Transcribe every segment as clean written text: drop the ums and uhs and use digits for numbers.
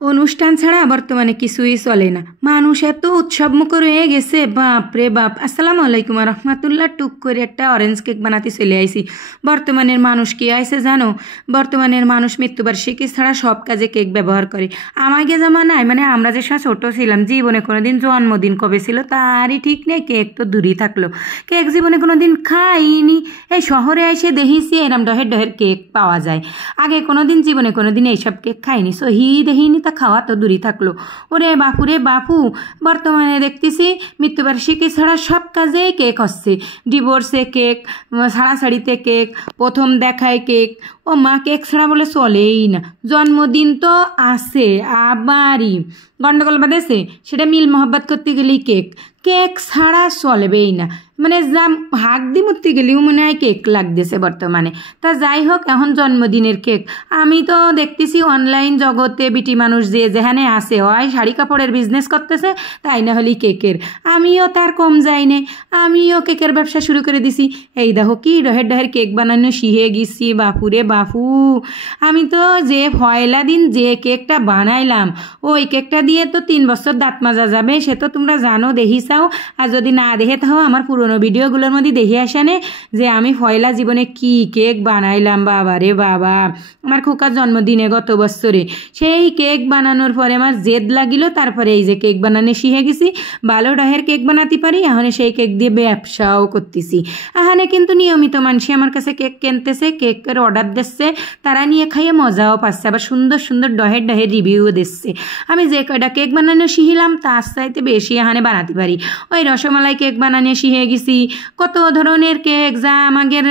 অনুষ্ঠান ছাড়া বর্তমানে কিছুই চলে না। মানুষ এত উৎসবমুখর হয়ে গেছে, বাপ রে বাপ। আসসালামু আলাইকুম রহমতুল্লাহ। টুক করে একটা অরেঞ্জ কেক বানাতে চলে আইছি। বর্তমানের মানুষ কি আইছে জানো? বর্তমানের মানুষ মৃত্যুবার্ষিকী ছাড়া সব কাজে কেক ব্যবহার করে। আমাকে জামানায় মানে আমরা যে সময় ছোট ছিলাম, জীবনে কোনোদিন জন্মদিন কবে ছিল তারই ঠিক নেই, কেক তো দূরেই থাকলো। কেক জীবনে কোনোদিন খাইনি। এই শহরে এসে দেখিছি এরম ডহের ডহের কেক পাওয়া যায়। আগে কোনোদিন জীবনে কোনোদিন এইসব কেক খাইনি, দেখিনি, তা খাওয়া তো দূরই থাকলো। ওরে বাপু রে বাপু, বর্তমানে দেখতেছি মৃত্যুবার্ষিকী ছাড়া সব কাজেই কেক হচ্ছে। ডিভোর্সে কেক, ছাড়াছাড়িতে কেক, প্রথম দেখায় কেক। ও মা, কেক ছাড়া বলে চলেই না। জন্মদিন তো আছে, আবারই গন্ডগোল বাঁধেছে, সেটা মিল মহব্বত করতে গেলেই কেক। কেক ছাড়া চলবেই না, মানে যা হাক দি মরতে গেলেও মনে হয় কেক লাগতেছে বর্তমানে। তা যাই হোক, এখন জন্মদিনের কেক আমি তো দেখতেছি অনলাইন জগতে বিটি মানুষ যে যেখানে আসে, হয় শাড়ি কাপড়ের বিজনেস করতেছে, তাই না হলেই কেকের। আমিও তার কম যাই নে, আমিও কেকের ব্যবসা শুরু করে দিছি। এই দেখো কি ডহের ডহের কেক বানানো শিখে গেছি। বাপুরে বাপু, আমি তো যে পয়লা দিন যে কেকটা বানাইলাম, ওই কেকটা দিয়ে তো 3 বছর দাঁত মাজা যাবে, সে তো তোমরা জানো, দেখিসাও। আর যদি না দেখে তাও আমার পুরনো ভিডিওগুলোর মধ্যে দেখে আসানে যে আমি পয়লা জীবনে কি কেক বানাইলাম। বাবা রে বাবা, আমার খোকার জন্মদিনে গত বছরে সেই কেক বানানোর পরে আমার জেদ লাগিল, তারপরে এই যে কেক বানানো শিখে গেছি। ভালো ডহের কেক বানাতে পারি, এখন সেই কেক দিয়ে ব্যবসাও করতেছি। এখানে কিন্তু নিয়মিত মানুষ আমার কাছে কেক কিনতেছে, কেকের অর্ডার দিচ্ছে, তারা নিয়ে খাইয়ে মজাও পাচ্ছে, আবার সুন্দর সুন্দর ডহের ডহের রিভিউও দিচ্ছে। আমি যে কয়টা কেক বানানো শিখিলাম তার চাইতে বেশি এখানে বানাতে পারি। ওই রসমালাই কেক বানানো শিখে গেছি, কত ধরনের কেক যা আমাদের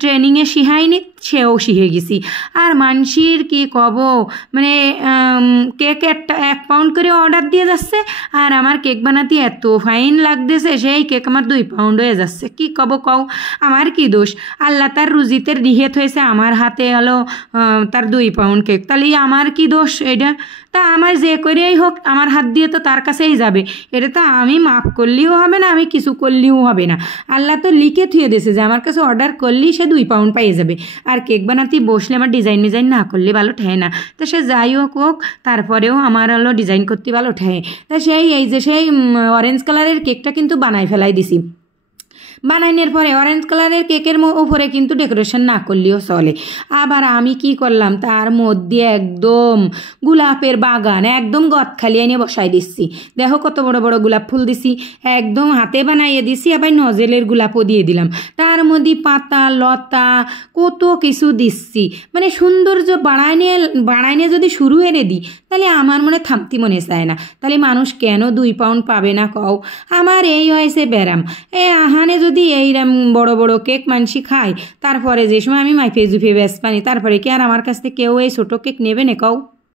ট্রেনিংয়ে শিখায়নি সেও শিখে গেছি। আর মানসির কি কব, মানে কেক 1 পাউন্ড করে অর্ডার দিয়ে যাচ্ছে, আর আমার কেক বানাতে এত ফাইন লাগতেছে, সেই কেক আমার 2 পাউন্ড হয়ে যাচ্ছে। কি কব কও, আমার কি দোষ? আল্লাহ তার রুজিতে রিহেত হয়েছে, আমার হাতে হলো তার 2 পাউন্ড কেক, তাহলে আমার কি দোষ এটা? তা আমার যে করেই হোক আমার হাত দিয়ে তো তার কাছেই যাবে, এটা তো আমি মাফ করলেও হবে না, আমি কিছু করলেও হবে না। আল্লাহ তো লিখে থুয়ে দিয়েছে যে আমার কাছে অর্ডার করলেই সে 2 পাউন্ড পেয়ে যাবে। আর কেক বানাতে বসলে আমার ডিজাইন না করলে ভালো ঠেয় না। তা সে যাই হোক, তারপরেও আমার হলো ডিজাইন করতে ভালো ঠেয়। তা এই যে সেই অরেঞ্জ কালারের কেকটা কিন্তু বানাই ফেলাই দিছি। বানানোর পরে অরেঞ্জ কালারের কেকের উপরে কিন্তু ডেকোরেশন না করলেও চলে। আবার আমি কি করলাম, তার মধ্যে একদম গোলাপের বাগান, একদম গদ খালি এনে বসাই দিচ্ছি। দেখো কত বড় বড় গোলাপ ফুল দিছি, একদম হাতে বানাইয়ে দিছি, আবার নজেলের গোলাপও দিয়ে দিলাম। তার মধ্যে পাতা লতা কত কিছু দিচ্ছি, মানে সৌন্দর্য বাড়াইনে যদি শুরু এনে দিই তাহলে আমার মনে থামতি মনে চায় না। তাহলে মানুষ কেন 2 পাউন্ড পাবে না কও? আমার এই হয়েছে ব্যারাম। আহানে যদি এইরকম বড় বড় কেক মানসি খায়, তারপরে যে সময় আমি মাইফে জুফে বেশ পানি, তারপরে কি আর আমার কাছ থেকে কেউ এই ছোটো কেক নেবে না কও?